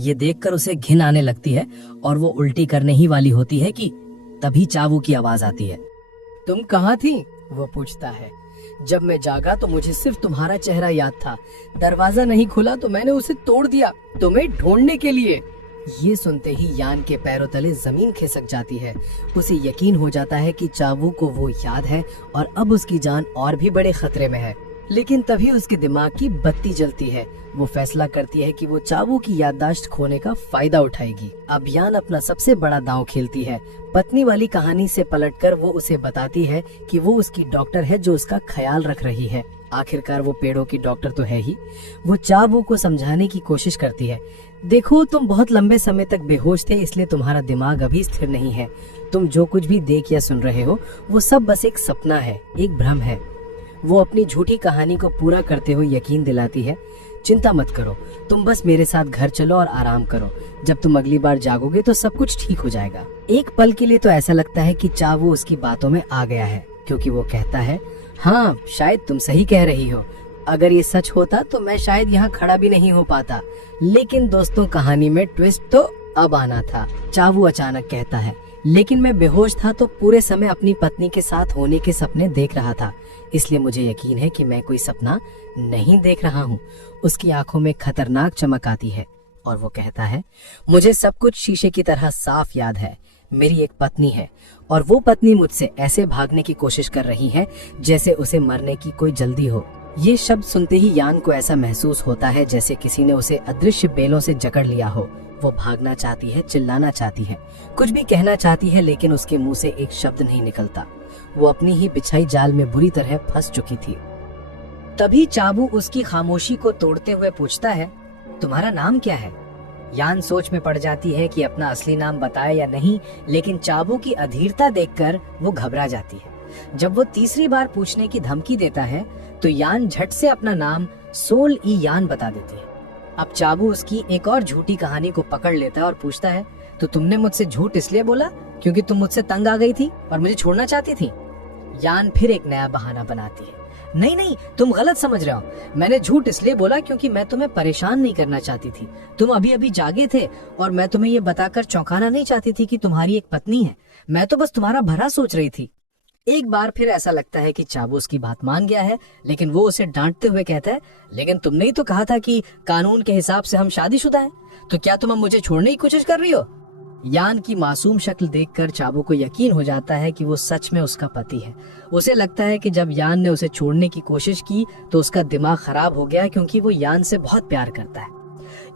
ये देखकर उसे घिन आने लगती है और वो उल्टी करने ही वाली होती है कि तभी चावू की आवाज आती है। तुम कहाँ थी? वो पूछता है। जब मैं जागा तो मुझे सिर्फ तुम्हारा चेहरा याद था। दरवाजा नहीं खुला तो मैंने उसे तोड़ दिया तुम्हें ढूंढने के लिए। ये सुनते ही यान के पैरों तले जमीन खिसक जाती है। उसे यकीन हो जाता है कि चावू को वो याद है और अब उसकी जान और भी बड़े खतरे में है। लेकिन तभी उसके दिमाग की बत्ती जलती है। वो फैसला करती है कि वो चावू की याददाश्त खोने का फायदा उठाएगी। अब यान अपना सबसे बड़ा दांव खेलती है। पत्नी वाली कहानी से पलटकर वो उसे बताती है कि वो उसकी डॉक्टर है जो उसका ख्याल रख रही है। आखिरकार वो पेड़ों की डॉक्टर तो है ही। वो चावू को समझाने की कोशिश करती है। देखो, तुम बहुत लंबे समय तक बेहोश थे, इसलिए तुम्हारा दिमाग अभी स्थिर नहीं है। तुम जो कुछ भी देख या सुन रहे हो वो सब बस एक सपना है, एक भ्रम है। वो अपनी झूठी कहानी को पूरा करते हुए यकीन दिलाती है, चिंता मत करो, तुम बस मेरे साथ घर चलो और आराम करो। जब तुम अगली बार जागोगे तो सब कुछ ठीक हो जाएगा। एक पल के लिए तो ऐसा लगता है कि चावू उसकी बातों में आ गया है, क्योंकि वो कहता है, हाँ शायद तुम सही कह रही हो। अगर ये सच होता तो मैं शायद यहाँ खड़ा भी नहीं हो पाता। लेकिन दोस्तों, कहानी में ट्विस्ट तो अब आना था। चावू अचानक कहता है, लेकिन मैं बेहोश था तो पूरे समय अपनी पत्नी के साथ होने के सपने देख रहा था, इसलिए मुझे यकीन है कि मैं कोई सपना नहीं देख रहा हूँ। उसकी आंखों में खतरनाक चमक आती है और वो कहता है, मुझे सब कुछ शीशे की तरह साफ याद है। मेरी एक पत्नी है और वो पत्नी मुझसे ऐसे भागने की कोशिश कर रही है जैसे उसे मरने की कोई जल्दी हो। ये शब्द सुनते ही यान को ऐसा महसूस होता है जैसे किसी ने उसे अदृश्य बेलों से जकड़ लिया हो। वो भागना चाहती है, चिल्लाना चाहती है, कुछ भी कहना चाहती है, लेकिन उसके मुंह से एक शब्द नहीं निकलता। वो अपनी ही बिछाई जाल में बुरी तरह फंस चुकी थी। तभी चाबू उसकी खामोशी को तोड़ते हुए पूछता है, तुम्हारा नाम क्या है? यान सोच में पड़ जाती है कि अपना असली नाम बताए या नहीं, लेकिन चाबू की अधीरता देखकर वो घबरा जाती है। जब वो तीसरी बार पूछने की धमकी देता है तो यान झट से अपना नाम सोल ई यान बता देती है। अब चाबू उसकी एक और झूठी कहानी को पकड़ लेता है और पूछता है, तो तुमने मुझसे झूठ इसलिए बोला क्योंकि तुम मुझसे तंग आ गई थी और मुझे छोड़ना चाहती थी? यान फिर एक नया बहाना बनाती है, नहीं नहीं, तुम गलत समझ रहे हो। मैंने झूठ इसलिए बोला क्योंकि मैं तुम्हें परेशान नहीं करना चाहती थी। तुम अभी अभी जागे थे और मैं तुम्हें ये बताकर चौंकाना नहीं चाहती थी कि तुम्हारी एक पत्नी है। मैं तो बस तुम्हारा भला सोच रही थी। एक बार फिर ऐसा लगता है कि चाबू उसकी बात मान गया है, लेकिन वो उसे डांटते हुए कहता है, लेकिन तुमने ही तो कहा था कि कानून के हिसाब से हम शादीशुदा हैं, तो क्या तुम अब मुझे छोड़ने की कोशिश कर रही हो? यान की मासूम शक्ल देखकर चाबू को यकीन हो जाता है कि वो सच में उसका पति है। उसे लगता है कि जब यान ने उसे छोड़ने की कोशिश की तो उसका दिमाग खराब हो गया, क्योंकि वो यान से बहुत प्यार करता है।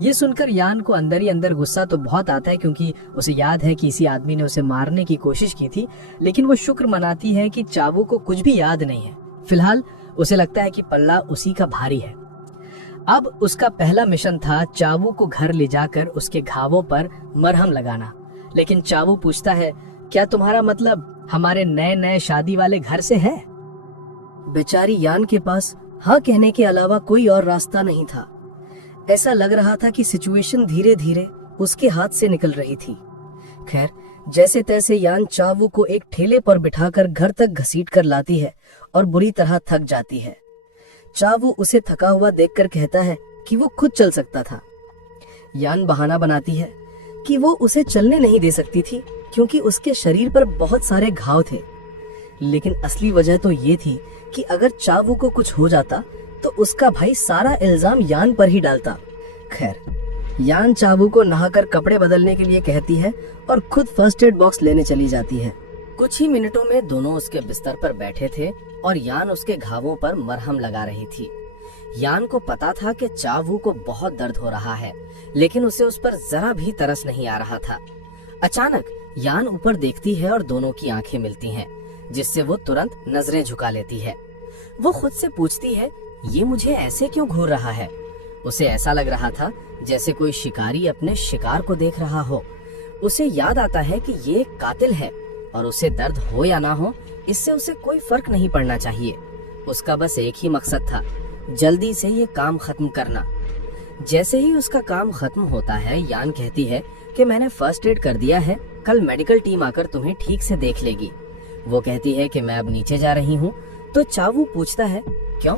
ये सुनकर यान को अंदर ही अंदर गुस्सा तो बहुत आता है, क्योंकि उसे याद है कि इसी आदमी ने उसे मारने की कोशिश की थी। लेकिन वो शुक्र मनाती है कि चाबू को कुछ भी याद नहीं है। फिलहाल उसे लगता है कि पल्ला उसी का भारी है। अब उसका पहला मिशन था चाबू को घर ले जाकर उसके घावों पर मरहम लगाना। लेकिन चाबू पूछता है, क्या तुम्हारा मतलब हमारे नए नए शादी वाले घर से है? बेचारी यान के पास हाँ कहने के अलावा कोई और रास्ता नहीं था। ऐसा लग रहा था कि सिचुएशन धीरे धीरे उसके हाथ से निकल रही थी। खैर, जैसे तैसे यान चावू को एक ठेले पर बिठाकर घर तक घसीट कर लाती है और बुरी तरह थक जाती है। चावू उसे थका हुआ देखकर कहता है कि वो खुद चल सकता था। यान बहाना बनाती है कि वो उसे चलने नहीं दे सकती थी क्योंकि उसके शरीर पर बहुत सारे घाव थे। लेकिन असली वजह तो ये थी कि अगर चावू को कुछ हो जाता तो उसका भाई सारा इल्जाम यान पर ही डालता। खैर, यान चाबू को नहाकर कपड़े बदलने के लिए कहती है और खुद फर्स्ट एड बॉक्स लेने चली जाती है। कुछ ही मिनटों में दोनों उसके बिस्तर पर बैठे थे और यान उसके घावों पर मरहम लगा रही थी। यान को पता था कि चावू को बहुत दर्द हो रहा है, लेकिन उसे उस पर जरा भी तरस नहीं आ रहा था। अचानक यान ऊपर देखती है और दोनों की आंखें मिलती हैं, जिससे वो तुरंत नजरें झुका लेती है। वो खुद से पूछती है, ये मुझे ऐसे क्यों घूर रहा है? उसे ऐसा लग रहा था जैसे कोई शिकारी अपने शिकार को देख रहा हो। उसे याद आता है कि ये एक कातिल है और उसे दर्द हो या ना हो, इससे उसे कोई फर्क नहीं पड़ना चाहिए। उसका बस एक ही मकसद था, जल्दी से ये काम खत्म करना। जैसे ही उसका काम खत्म होता है, यान कहती है कि मैंने फर्स्ट एड कर दिया है, कल मेडिकल टीम आकर तुम्हें ठीक से देख लेगी। वो कहती है कि मैं अब नीचे जा रही हूँ। तो चावू पूछता है, क्यों?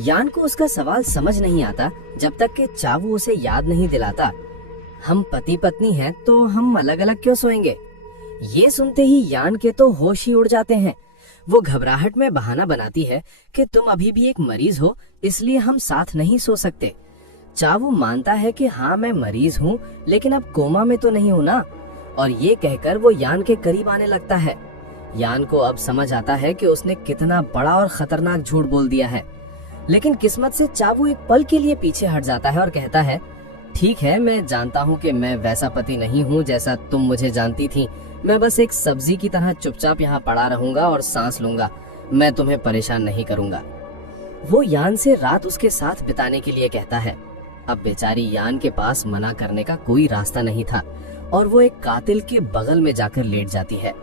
यान को उसका सवाल समझ नहीं आता जब तक कि चावू उसे याद नहीं दिलाता हम पति पत्नी हैं तो हम अलग अलग क्यों सोएंगे? ये सुनते ही यान के तो होश ही उड़ जाते हैं। वो घबराहट में बहाना बनाती है कि तुम अभी भी एक मरीज हो, इसलिए हम साथ नहीं सो सकते। चावू मानता है कि हाँ मैं मरीज हूँ, लेकिन अब कोमा में तो नहीं हूँ ना। और ये कहकर वो यान के करीब आने लगता है। यान को अब समझ आता है कि उसने कितना बड़ा और खतरनाक झूठ बोल दिया है। लेकिन किस्मत से चावू एक पल के लिए पीछे हट जाता है और कहता है, ठीक है, मैं जानता हूँ कि मैं वैसा पति नहीं हूँ जैसा तुम मुझे जानती थी। मैं बस एक सब्जी की तरह चुपचाप यहाँ पड़ा रहूंगा और सांस लूंगा। मैं तुम्हें परेशान नहीं करूंगा। वो यान से रात उसके साथ बिताने के लिए कहता है। अब बेचारी यान के पास मना करने का कोई रास्ता नहीं था और वो एक कातिल के बगल में जाकर लेट जाती है।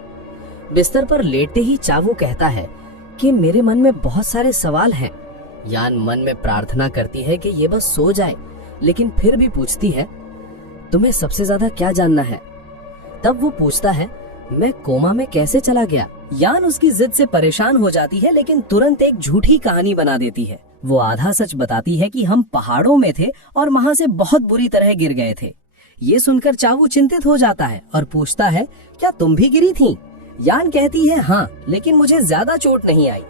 बिस्तर पर लेटते ही चावू कहता है कि मेरे मन में बहुत सारे सवाल हैं। यान मन में प्रार्थना करती है कि ये बस सो जाए, लेकिन फिर भी पूछती है, तुम्हें सबसे ज्यादा क्या जानना है? तब वो पूछता है, मैं कोमा में कैसे चला गया? यान उसकी जिद से परेशान हो जाती है, लेकिन तुरंत एक झूठी कहानी बना देती है। वो आधा सच बताती है कि हम पहाड़ों में थे और वहाँ से बहुत बुरी तरह गिर गए थे। ये सुनकर चावू चिंतित हो जाता है और पूछता है, क्या तुम भी गिरी थी? यान कहती है, हाँ, लेकिन मुझे ज्यादा चोट नहीं आई।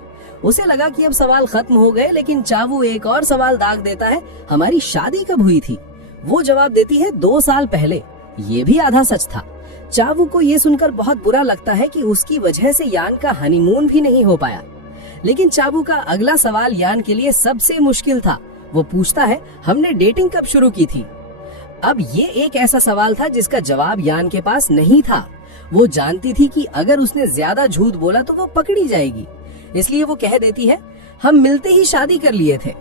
उसे लगा कि अब सवाल खत्म हो गए, लेकिन चावू एक और सवाल दाग देता है, हमारी शादी कब हुई थी? वो जवाब देती है, 2 साल पहले। ये भी आधा सच था। चावू को ये सुनकर बहुत बुरा लगता है कि उसकी वजह से यान का हनीमून भी नहीं हो पाया। लेकिन चावू का अगला सवाल यान के लिए सबसे मुश्किल था। वो पूछता है, हमने डेटिंग कब शुरू की थी? अब ये एक ऐसा सवाल था जिसका जवाब यान के पास नहीं था। वो जानती थी कि अगर उसने ज्यादा झूठ बोला तो वो पकड़ी जाएगी, इसलिए वो कह देती है, हम मिलते ही शादी कर लिए थे।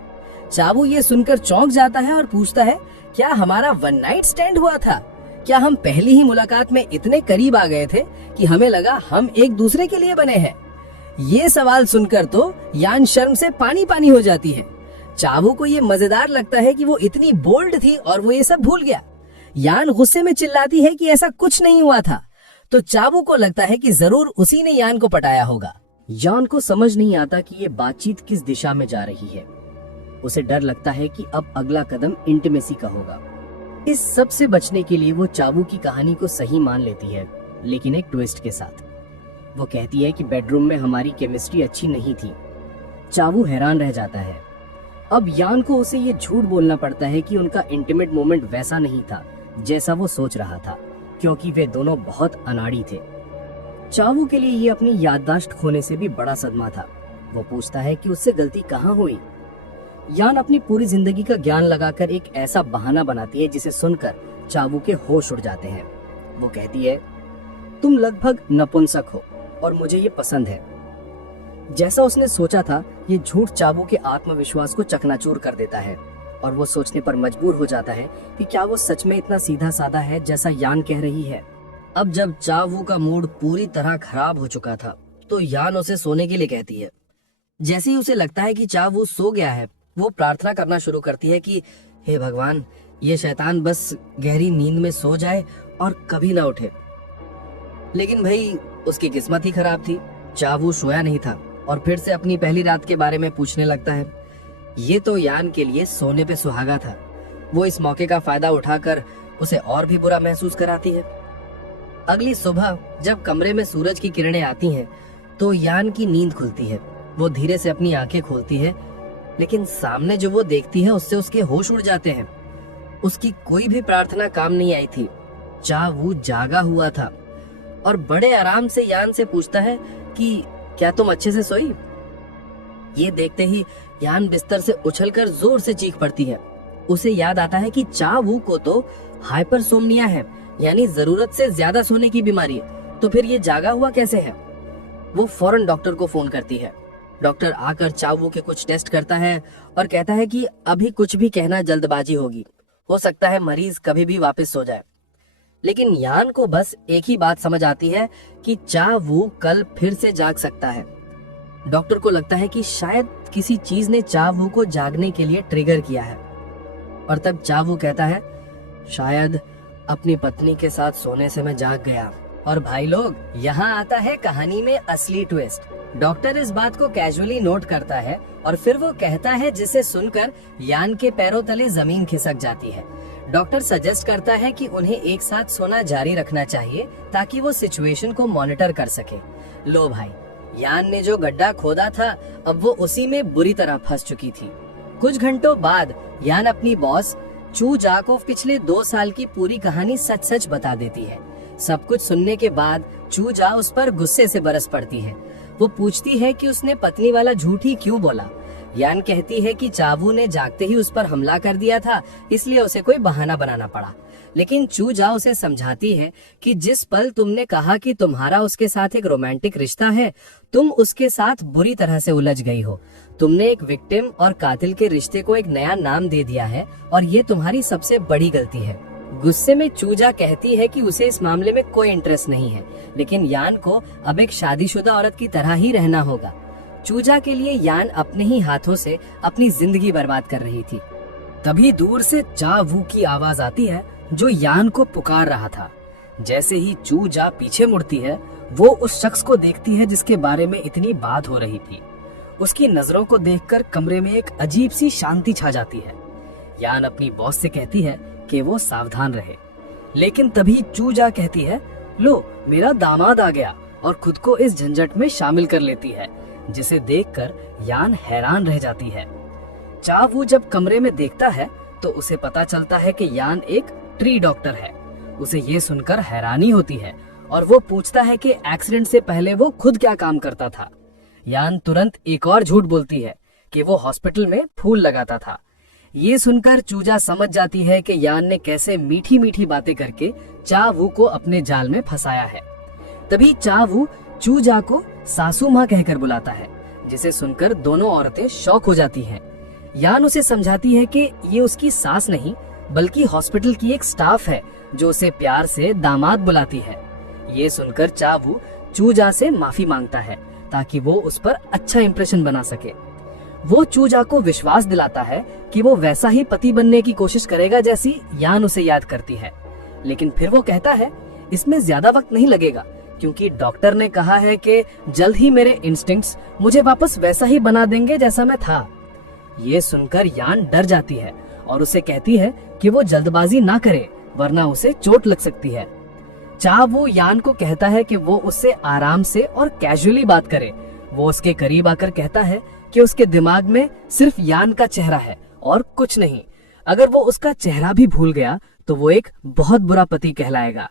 चावू ये सुनकर चौंक जाता है और पूछता है, क्या हमारा 1 नाइट स्टैंड हुआ था? क्या हम पहली ही मुलाकात में इतने करीब आ गए थे कि हमें लगा हम एक दूसरे के लिए बने हैं? ये सवाल सुनकर तो यान शर्म से पानी पानी हो जाती है। चावू को ये मजेदार लगता है कि वो इतनी बोल्ड थी और वो ये सब भूल गया। यान गुस्से में चिल्लाती है कि ऐसा कुछ नहीं हुआ था। तो चावू को लगता है कि जरूर उसी ने यान को पटाया होगा। यान को समझ नहीं आता कि ये बातचीत किस दिशा में जा रही है। उसे डर लगता है कि अब अगला कदम इंटीमेसी का होगा। इस सब से बचने के लिए वो चावू की कहानी को सही मान लेती है, लेकिन एक ट्विस्ट के साथ। वो कहती है कि बेडरूम में हमारी केमिस्ट्री अच्छी नहीं थी। चावू हैरान रह जाता है। अब यान को उसे ये झूठ बोलना पड़ता है कि उनका इंटीमेट मोमेंट वैसा नहीं था जैसा वो सोच रहा था, क्योंकि वे दोनों बहुत अनाड़ी थे। चावू के लिए ये अपनी याददाश्त खोने से भी बड़ा सदमा था। वो पूछता है कि उससे गलती कहाँ हुई। यान अपनी पूरी जिंदगी का ज्ञान लगाकर एक ऐसा बहाना बनाती है जिसे सुनकर चावू के होश उड़ जाते हैं। वो कहती है, तुम लगभग नपुंसक हो और मुझे ये पसंद है। जैसा उसने सोचा था, ये झूठ चावू के आत्मविश्वास को चकनाचूर कर देता है और वो सोचने पर मजबूर हो जाता है कि क्या वो सच में इतना सीधा साधा है जैसा यान कह रही है। अब जब चावू का मूड पूरी तरह खराब हो चुका था, तो यान उसे सोने के लिए कहती है। जैसे ही उसे लगता है कि चावू सो गया है, वो प्रार्थना करना शुरू करती है कि हे भगवान, ये शैतान बस गहरी नींद में सो जाए और कभी ना उठे। लेकिन भाई, उसकी किस्मत ही खराब थी। चावू सोया नहीं था और फिर से अपनी पहली रात के बारे में पूछने लगता है। ये तो यान के लिए सोने पे सुहागा था। वो इस मौके का फायदा उठाकर उसे और भी बुरा महसूस कराती है। अगली सुबह जब कमरे में सूरज की किरणें आती हैं, तो यान की नींद खुलती है। वो धीरे से अपनी आंखें खोलती है, लेकिन सामने जो वो देखती है उससे उसके होश उड़ जाते हैं। उसकी कोई भी प्रार्थना काम नहीं आई थी। चावू जागा हुआ था और बड़े आराम से यान से पूछता है कि क्या तुम अच्छे से सोई? ये देखते ही यान बिस्तर से उछलकर जोर से चीख पड़ती है। उसे याद आता है कि चावू को तो हाइपरसोम्निया है, यानी जरूरत से ज्यादा सोने की बीमारी है। तो फिर ये जागा हुआ कैसे है? वो फौरन डॉक्टर को फोन करती है। डॉक्टर आकर चावू के कुछ टेस्ट करता है और कहता है कि अभी कुछ भी कहना जल्दबाजी होगी, हो सकता है मरीज कभी भी वापस सो जाए। लेकिन यान को बस एक ही बात समझ आती है कि चावू कल फिर से जाग सकता है। डॉक्टर को लगता है कि शायद किसी चीज ने चावू को जागने के लिए ट्रिगर किया है। और तब चावू कहता है, शायद अपनी पत्नी के साथ सोने से मैं जाग गया। और भाई लोग, यहाँ आता है कहानी में असली ट्विस्ट। डॉक्टर इस बात को कैजुअली नोट करता है और फिर वो कहता है, जिसे सुनकर यान के पैरों तले जमीन खिसक जाती है। डॉक्टर सजेस्ट करता है कि उन्हें एक साथ सोना जारी रखना चाहिए ताकि वो सिचुएशन को मॉनिटर कर सके। लो भाई, यान ने जो गड्ढा खोदा था अब वो उसी में बुरी तरह फंस चुकी थी। कुछ घंटों बाद यान अपनी बॉस चू जा को पिछले 2 साल की पूरी कहानी सच सच बता देती है। सब कुछ सुनने के बाद चू जा उस पर गुस्से से बरस पड़ती है। वो पूछती है कि उसने पत्नी वाला झूठ ही क्यों बोला। यान कहती है कि चावू ने जागते ही उस पर हमला कर दिया था, इसलिए उसे कोई बहाना बनाना पड़ा। लेकिन चू जा उसे समझाती है कि जिस पल तुमने कहा कि तुम्हारा उसके साथ एक रोमांटिक रिश्ता है, तुम उसके साथ बुरी तरह से उलझ गई हो। तुमने एक विक्टिम और कातिल के रिश्ते को एक नया नाम दे दिया है और ये तुम्हारी सबसे बड़ी गलती है। गुस्से में चूजा कहती है कि उसे इस मामले में कोई इंटरेस्ट नहीं है, लेकिन यान को अब एक शादीशुदा औरत की तरह ही रहना होगा। चूजा के लिए यान अपने ही हाथों से अपनी जिंदगी बर्बाद कर रही थी। तभी दूर से चा वू की आवाज आती है जो यान को पुकार रहा था। जैसे ही चूजा पीछे मुड़ती है, वो उस शख्स को देखती है जिसके बारे में इतनी बात हो रही थी। उसकी नजरों को देखकर कमरे में एक अजीब सी शांति छा जाती है। यान अपनी बॉस से कहती है कि वो सावधान रहे, लेकिन तभी चूजा कहती है, लो मेरा दामाद आ गया, और खुद को इस झंझट में शामिल कर लेती है, जिसे देखकर यान हैरान रह जाती है। चावू जब कमरे में देखता है तो उसे पता चलता है कि यान एक ट्री डॉक्टर है। उसे ये सुनकर हैरानी होती है और वो पूछता है कि एक्सीडेंट से पहले वो खुद क्या काम करता था। यान तुरंत एक और झूठ बोलती है कि वो हॉस्पिटल में फूल लगाता था। ये सुनकर चूजा समझ जाती है कि यान ने कैसे मीठी मीठी बातें करके चावू को अपने जाल में फंसाया है। तभी चावू चूजा को सासू माँ कहकर बुलाता है, जिसे सुनकर दोनों औरतें शॉक हो जाती हैं। यान उसे समझाती है कि ये उसकी सास नहीं बल्कि हॉस्पिटल की एक स्टाफ है जो उसे प्यार से दामाद बुलाती है। ये सुनकर चावू चूजा से माफी मांगता है ताकि वो उस पर अच्छा इंप्रेशन बना सके। वो चूजा को विश्वास दिलाता है कि वो वैसा ही पति बनने की कोशिश करेगा जैसी यान उसे याद करती है। लेकिन फिर वो कहता है इसमें ज्यादा वक्त नहीं लगेगा, क्योंकि डॉक्टर ने कहा है कि जल्द ही मेरे इंस्टिंक्ट्स मुझे वापस वैसा ही बना देंगे जैसा मैं था। ये सुनकर यान डर जाती है और उसे कहती है कि वो जल्दबाजी ना करे वरना उसे चोट लग सकती है। चावू यान को कहता है कि वो उससे आराम से और कैजुअली बात करे। वो उसके करीब आकर कहता है कि उसके दिमाग में सिर्फ यान का चेहरा है और कुछ नहीं। अगर वो उसका चेहरा भी भूल गया तो वो एक बहुत बुरा पति कहलाएगा।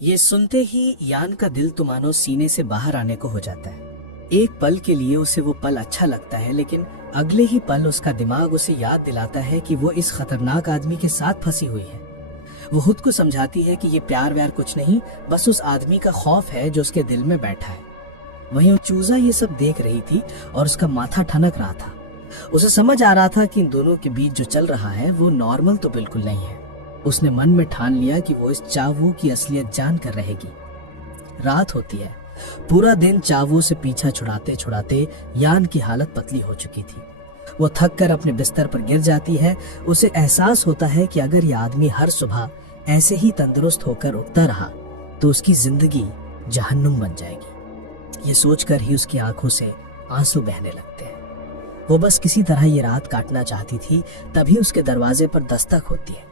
ये सुनते ही यान का दिल तो मानो सीने से बाहर आने को हो जाता है। एक पल के लिए उसे वो पल अच्छा लगता है, लेकिन अगले ही पल उसका दिमाग उसे याद दिलाता है कि वो इस खतरनाक आदमी के साथ फंसी हुई है। वो खुद को समझाती है कि ये प्यार व्यार कुछ नहीं, बस उस आदमी का खौफ है जो उसके दिल में बैठा है। वहीं चूजा ये सब देख रही थी और उसका माथा ठनक रहा था। उसे समझ आ रहा था कि इन दोनों के बीच जो चल रहा है वो नॉर्मल तो बिल्कुल नहीं है। उसने मन में ठान लिया कि वो इस चावू की असलियत जान कर रहेगी। रात होती है। पूरा दिन चावू से पीछा छुड़ाते छुड़ाते यान की हालत पतली हो चुकी थी। वो थक कर अपने बिस्तर पर गिर जाती है। उसे एहसास होता है कि अगर यह आदमी हर सुबह ऐसे ही तंदुरुस्त होकर उठता रहा तो उसकी जिंदगी जहन्नुम बन जाएगी। ये सोचकर ही उसकी आंखों से आंसू बहने लगते हैं। वो बस किसी तरह ये रात काटना चाहती थी। तभी उसके दरवाजे पर दस्तक होती है।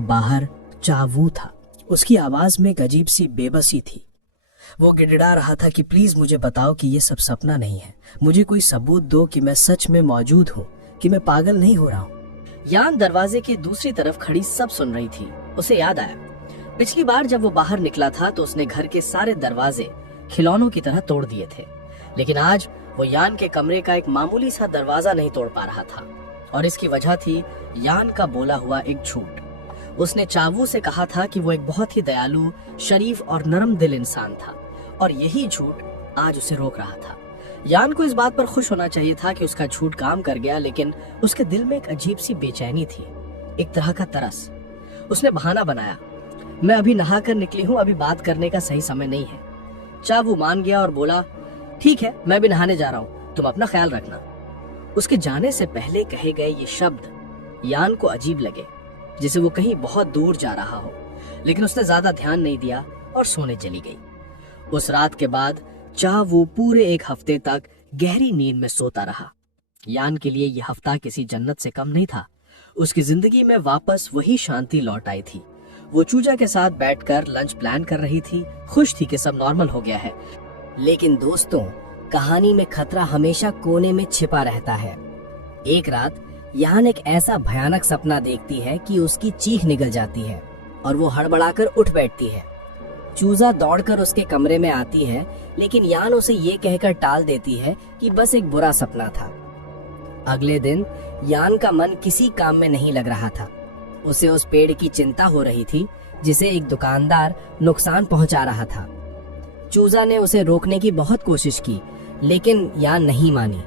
बाहर चावू था। उसकी आवाज में एक अजीब सी बेबसी थी। वो गिड़गिड़ा रहा था कि प्लीज मुझे बताओ कि ये सब सपना नहीं है। मुझे कोई सबूत दो कि मैं सच में मौजूद हूँ, कि मैं पागल नहीं हो रहा हूँ। यान दरवाजे की दूसरी तरफ खड़ी सब सुन रही थी। उसे याद आया, पिछली बार जब वो बाहर निकला था तो उसने घर के सारे दरवाजे खिलौनों की तरह तोड़ दिए थे, लेकिन आज वो यान के कमरे का एक मामूली सा दरवाजा नहीं तोड़ पा रहा था। और इसकी वजह थी यान का बोला हुआ एक झूठ। उसने चावू से कहा था कि वो एक बहुत ही दयालु, शरीफ और नरम दिल इंसान था, और यही झूठ आज उसे रोक रहा था। यान को इस बात पर खुश होना चाहिए था कि उसका झूठ काम कर गया, लेकिन उसके दिल में एक अजीब सी बेचैनी थी, एक तरह का तरस। उसने बहाना बनाया, मैं अभी नहा कर निकली हूँ, अभी बात करने का सही समय नहीं है। चावू मान गया और बोला, ठीक है, मैं भी नहाने जा रहा हूँ, तुम अपना ख्याल रखना। उसके जाने से पहले कहे गए ये शब्द यान को अजीब लगे, जिसे वो कहीं बहुत दूर जा रहा हो, लेकिन उसने ज्यादा ध्यान नहीं दिया और सोने चली गई। उस रात के बाद चावू पूरे एक हफ्ते तक गहरी नींद में सोता रहा। यान के लिए यह हफ्ता किसी जन्नत से कम नहीं था। उसकी जिंदगी में वापस वही शांति लौट आई थी। वो चूजा के साथ बैठकर लंच प्लान कर रही थी, खुश थी कि सब नॉर्मल हो गया है। लेकिन दोस्तों, कहानी में खतरा हमेशा कोने में छिपा रहता है। एक रात यान एक ऐसा भयानक सपना देखती है कि उसकी चीख निकल जाती है और वो हड़बड़ाकर उठ बैठती है। चूजा दौड़कर उसके कमरे में आती है, लेकिन यान उसे ये कहकर टाल देती है कि बस एक बुरा सपना था। अगले दिन यान का मन किसी काम में नहीं लग रहा था। उसे उस पेड़ की चिंता हो रही थी जिसे एक दुकानदार नुकसान पहुंचा रहा था। चूजा ने उसे रोकने की बहुत कोशिश की, लेकिन यान नहीं मानी।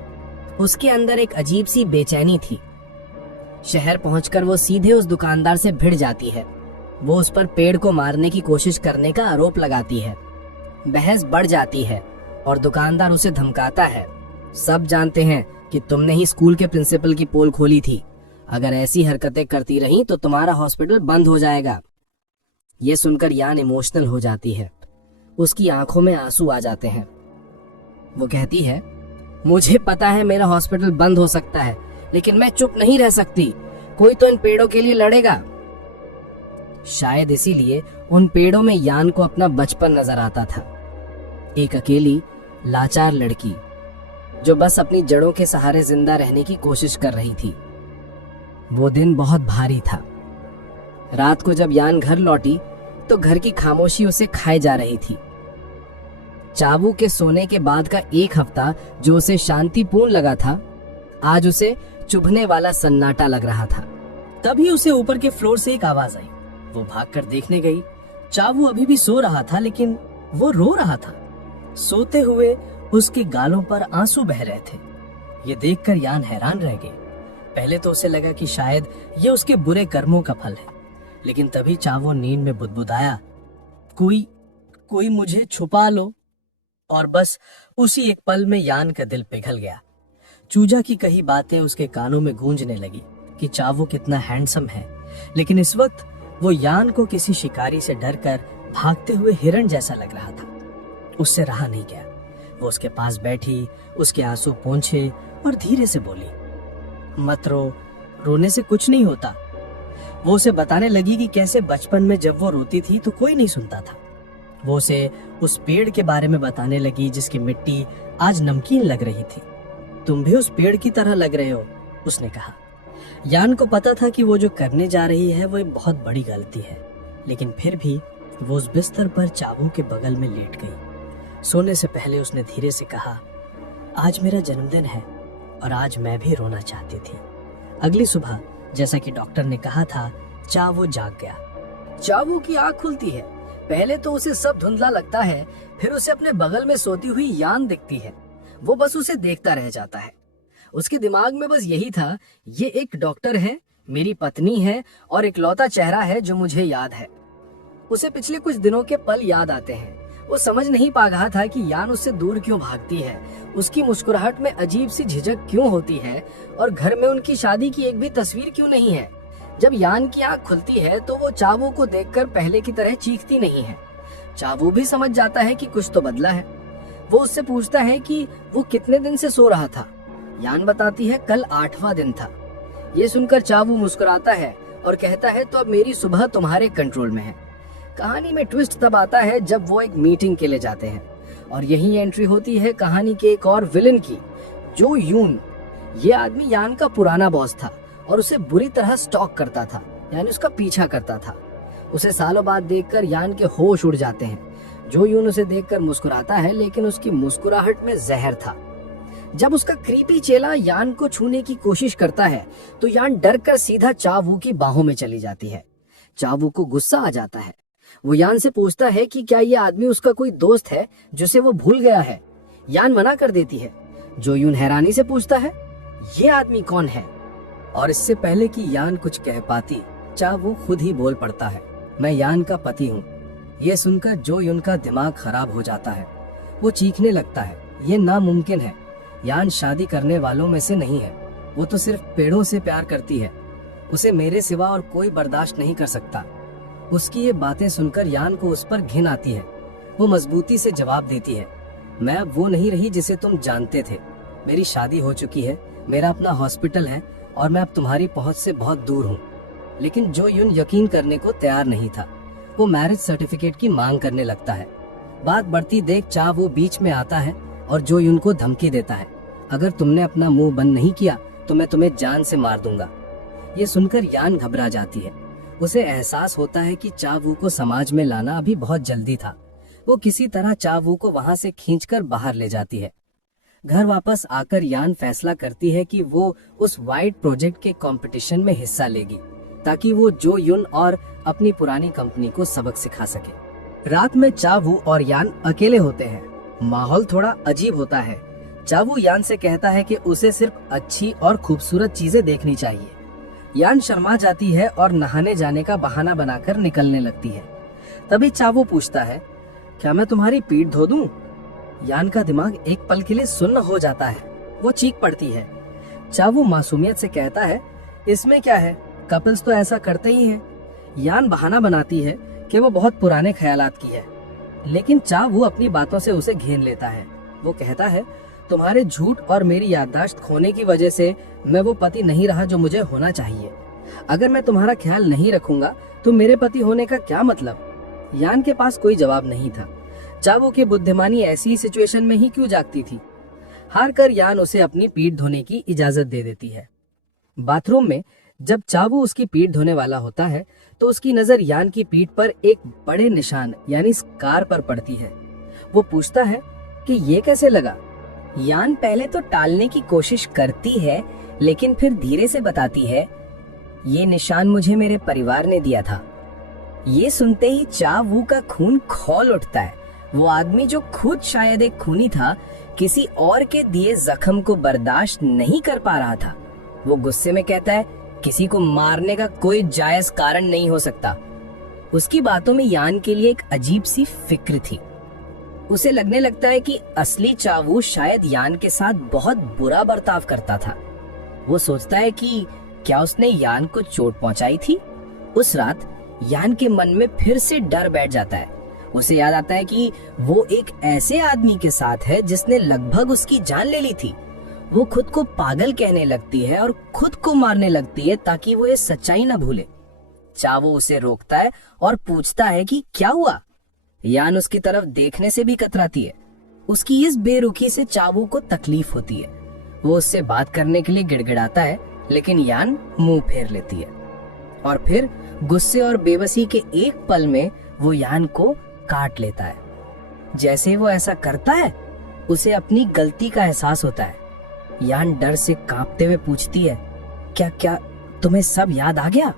उसके अंदर एक अजीब सी बेचैनी थी। शहर पहुंचकर वो सीधे उस दुकानदार से भिड़ जाती है। वो उस पर पेड़ को मारने की कोशिश करने का आरोप लगाती है। बहस बढ़ जाती है और दुकानदार उसे धमकाता है। सब जानते हैं कि तुमने ही स्कूल के प्रिंसिपल की पोल खोली थी। अगर ऐसी हरकतें करती रही तो तुम्हारा हॉस्पिटल बंद हो जाएगा। ये सुनकर यान इमोशनल हो जाती है। उसकी आंखों में आंसू आ जाते हैं। वो कहती है, मुझे पता है मेरा हॉस्पिटल बंद हो सकता है, लेकिन मैं चुप नहीं रह सकती। कोई तो इन पेड़ों के लिए लड़ेगा। शायद इसीलिए उन पेड़ों में यान को अपना बचपन नजर आता था। एक अकेली लाचार लड़की जो बस अपनी जड़ों के सहारे जिंदा रहने की कोशिश कर रही थी। वो दिन बहुत भारी था। रात को जब यान घर लौटी तो घर की खामोशी उसे खाए जा रही थी। चावू के सोने के बाद का एक हफ्ता जो उसे शांतिपूर्ण लगा था, आज उसे चुभने वाला सन्नाटा लग रहा था। तभी उसे ऊपर के फ्लोर से एक आवाज आई। वो भागकर देखने गई। चावू अभी भी सो रहा था, लेकिन वो रो रहा था। सोते हुए उसके गालों पर आंसू बह रहे थे। ये देखकर यान हैरान रह गई। पहले तो उसे लगा कि शायद ये उसके बुरे कर्मों का फल है, लेकिन तभी चावू नींद में बुदबुदाया, कोई मुझे छुपा लो। और बस उसी एक पल में यान का दिल पिघल गया। चूजा की कही बातें उसके कानों में गूंजने लगी कि चावू कितना हैंडसम है, लेकिन इस वक्त वो यान को किसी शिकारी से डरकर भागते हुए हिरण जैसा लग रहा था। उससे रहा नहीं गया। वो उसके पास बैठी, उसके आंसू पोंछे और धीरे से बोली, मत रो, रोने से कुछ नहीं होता। वो उसे बताने लगी कि कैसे बचपन में जब वो रोती थी तो कोई नहीं सुनता था। वो उसे उस पेड़ के बारे में बताने लगी जिसकी मिट्टी आज नमकीन लग रही थी। तुम भी उस पेड़ की तरह लग रहे हो, उसने कहा। यान को पता था कि वो जो करने जा रही है वो एक बहुत बड़ी गलती है, लेकिन फिर भी वो उस बिस्तर पर चावू के बगल में लेट गई। सोने से पहले उसने धीरे से कहा, आज मेरा जन्मदिन है और आज मैं भी रोना चाहती थी। अगली सुबह जैसा कि डॉक्टर ने कहा था, चावू जाग गया। चावू की आंख खुलती है। पहले तो उसे सब धुंधला लगता है, फिर उसे अपने बगल में सोती हुई यान दिखती है। वो बस उसे देखता रह जाता है। उसके दिमाग में बस यही था, ये एक डॉक्टर है, मेरी पत्नी है और इकलौता चेहरा है जो मुझे याद है। उसे पिछले कुछ दिनों के पल याद आते हैं। वो समझ नहीं पा रहा था कि यान उससे दूर क्यों भागती है, उसकी मुस्कुराहट में अजीब सी झिझक क्यों होती है और घर में उनकी शादी की एक भी तस्वीर क्यों नहीं है। जब यान की आंख खुलती है तो वो चावू को देखकर पहले की तरह चीखती नहीं है। चावू भी समझ जाता है कि कुछ तो बदला है। वो उससे पूछता है कि वो कितने दिन से सो रहा था। यान बताती है, कल 8वां दिन था। ये सुनकर चावू मुस्कुराता है और कहता है, तो अब मेरी सुबह तुम्हारे कंट्रोल में है। कहानी में ट्विस्ट तब आता है जब वो एक मीटिंग के लिए जाते हैं और यही एंट्री होती है कहानी के एक और विलन की, जो यून। ये आदमी यान का पुराना बॉस था और उसे बुरी तरह स्टॉक करता था, यानी उसका पीछा करता था। उसे सालों बाद देखकर यान के होश उड़ जाते हैं। जो यून उसे देखकर मुस्कुराता है, लेकिन उसकी मुस्कुराहट में जहर था। जब उसका क्रीपी चेला यान को छूने की कोशिश करता है तो यान डर कर सीधा चावू की बाहों में चली जाती है। चावू को गुस्सा आ जाता है। वो यान से पूछता है कि क्या ये आदमी उसका कोई दोस्त है जिसे वो भूल गया है। यान मना कर देती है। जो यून हैरानी से पूछता है, ये आदमी कौन है? और इससे पहले कि यान कुछ कह पाती, चावू खुद ही बोल पड़ता है, मैं यान का पति हूँ। ये सुनकर जो यून का दिमाग खराब हो जाता है। वो चीखने लगता है, ये नामुमकिन है। यान शादी करने वालों में से नहीं है। वो तो सिर्फ पेड़ों से प्यार करती है। उसे मेरे सिवा और कोई बर्दाश्त नहीं कर सकता। उसकी ये बातें सुनकर यान को उस पर घिन आती है। वो मजबूती से जवाब देती है, मैं अब वो नहीं रही जिसे तुम जानते थे। मेरी शादी हो चुकी है, मेरा अपना हॉस्पिटल है और मैं अब तुम्हारी पहुंच से बहुत दूर हूँ। लेकिन जो यून यकीन करने को तैयार नहीं था। वो मैरिज सर्टिफिकेट की मांग करने लगता है। बात बढ़ती देख चा वो बीच में आता है और जो यून को धमकी देता है, अगर तुमने अपना मुंह बंद नहीं किया तो मैं तुम्हें जान से मार दूंगा। ये सुनकर यान घबरा जाती है। उसे एहसास होता है कि चावू को समाज में लाना अभी बहुत जल्दी था। वो किसी तरह चावू को वहां से खींचकर बाहर ले जाती है। घर वापस आकर यान फैसला करती है कि वो उस वाइट प्रोजेक्ट के कंपटीशन में हिस्सा लेगी ताकि वो जो युन और अपनी पुरानी कंपनी को सबक सिखा सके। रात में चावू और यान अकेले होते हैं। माहौल थोड़ा अजीब होता है। चावू यान से कहता है कि उसे सिर्फ अच्छी और खूबसूरत चीजें देखनी चाहिए। यान शर्मा जाती है और नहाने जाने का बहाना बनाकर निकलने लगती है। तभी चावू पूछता है, क्या मैं तुम्हारी पीठ धो दूं? यान का दिमाग एक पल के लिए सुन्न हो जाता है। वो चीख पड़ती है। चावू मासूमियत से कहता है, इसमें क्या है, कपल्स तो ऐसा करते ही हैं। यान बहाना बनाती है कि वो बहुत पुराने ख्यालात की है, लेकिन चावू अपनी बातों से उसे घेर लेता है। वो कहता है, तुम्हारे झूठ और मेरी याददाश्त खोने की वजह से मैं वो पति नहीं रहा जो मुझे होना चाहिए। अगर मैं तुम्हारा ख्याल नहीं रखूंगा तो मेरे पति होने का क्या मतलब? यान के पास कोई जवाब नहीं था। चावू की बुद्धिमानी ऐसी सिचुएशन में ही क्यों जागती थी? हार कर यान उसे अपनी पीठ धोने की इजाजत दे देती है। बाथरूम में जब चावू उसकी पीठ धोने वाला होता है तो उसकी नजर यान की पीठ पर एक बड़े निशान यानी स्कार पर पड़ती है। वो पूछता है कि ये कैसे लगा? यान पहले तो टालने की कोशिश करती है, लेकिन फिर धीरे से बताती है, ये निशान मुझे मेरे परिवार ने दिया था। ये सुनते ही चावू का खून खौल उठता है। वो आदमी जो खुद शायद एक खूनी था, किसी और के दिए जख्म को बर्दाश्त नहीं कर पा रहा था। वो गुस्से में कहता है, किसी को मारने का कोई जायज कारण नहीं हो सकता। उसकी बातों में यान के लिए एक अजीब सी फिक्र थी। उसे लगने लगता है कि असली चावू शायद यान के साथ बहुत बुरा बर्ताव करता था। वो सोचता है कि क्या उसने यान को चोट पहुंचाई थी? उस रात यान के मन में फिर से डर बैठ जाता है। उसे याद आता है कि वो एक ऐसे आदमी के साथ है जिसने लगभग उसकी जान ले ली थी। वो खुद को पागल कहने लगती है और खुद को मारने लगती है ताकि वो ये सच्चाई न भूले। चावू उसे रोकता है और पूछता है कि क्या हुआ? यान उसकी तरफ देखने से भी कतराती है। उसकी इस बेरुखी से चावू को तकलीफ होती है। वो उससे बात करने के लिए गिड़गिड़ाता है, लेकिन यान मुंह फेर लेती है और फिर गुस्से और बेबसी के एक पल में वो यान को काट लेता है। जैसे वो ऐसा करता है, उसे अपनी गलती का एहसास होता है। यान डर से कांपते हुए पूछती है, क्या तुम्हें सब याद आ गया?